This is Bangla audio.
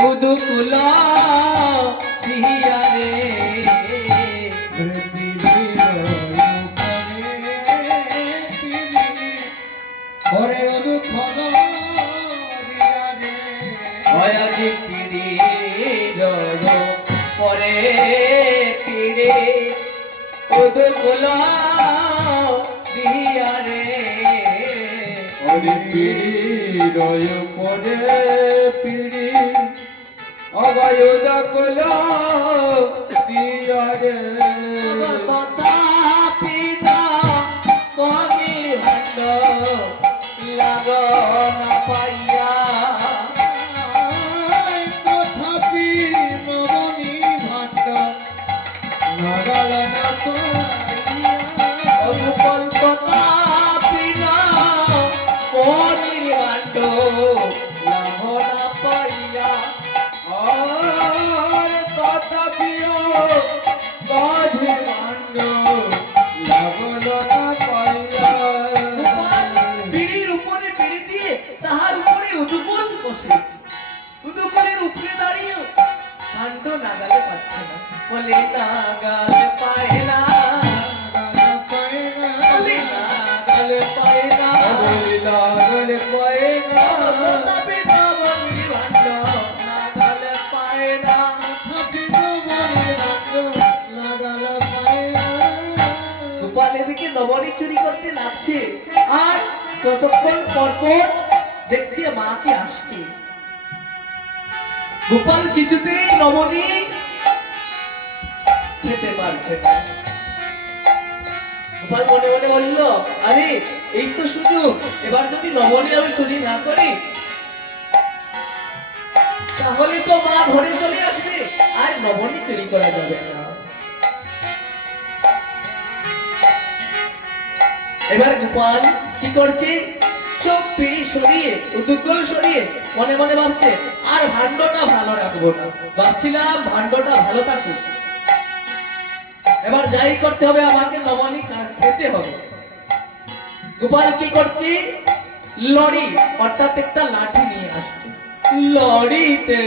উদুকুল দিয়া রে ওরে উদুকুল দিয়া রে আজি পিড়ি জগ পরে পিড়ে উদুকুল দিয়া রে ওরে পিড়ি রয় পরে পিড়ি অবায় উদুকুল দিয়া রে তথা পিতা কমির ভাণ্ড লাগনা পাইয়া তথাপি নবনী ভাণ্ড নগল না পাইয়া অগুপল তথা পিতা কমির ভাণ্ড লাগনা পাইয়া আর তথাপিও বাধি ভাণ্ড লাগল না পাইয়া পিড়ির উপরে পিড়ি দিয়ে তাহার উপরে উদুপুল বসেছে উদুপুলের উপরে দাঁড়িয়ে ভাণ্ড নাগালে পাচ্ছে না বলে নাগালে পায় না বলে নাগালে পায় না লাগল পাইয়া তবে না বলি ভাণ্ড নাগালে পায় না গোপাল এদিকে নবনী চুরি করতে লাগছে আর কতক্ষণ পরপর দেখছি মাকে আসছে গোপাল কিছুতেই নবনী খেতে পারছে না গোপাল মনে মনে বলল আরে এই তো সুযোগ এবার যদি নবনী আমি চুরি না করি তাহলে তো মা ঘরে চলে আসবে আর নবনী চুরি করা যাবে না এবার গোপাল কি করছে চোখ পিড়ি সরিয়ে উদুকুল সরিয়ে মনে মনে ভাবছে আর ভাণ্ডটা ভালো রাখবো না ভাবছিলাম ভাণ্ডটা ভালো থাকুক এবার যাই করতে হবে আমাকে নবনী খেতে হবে গোপাল কি করছে লড়ি অর্থাৎ একটা লাঠি নিয়ে আসছে লড়িতে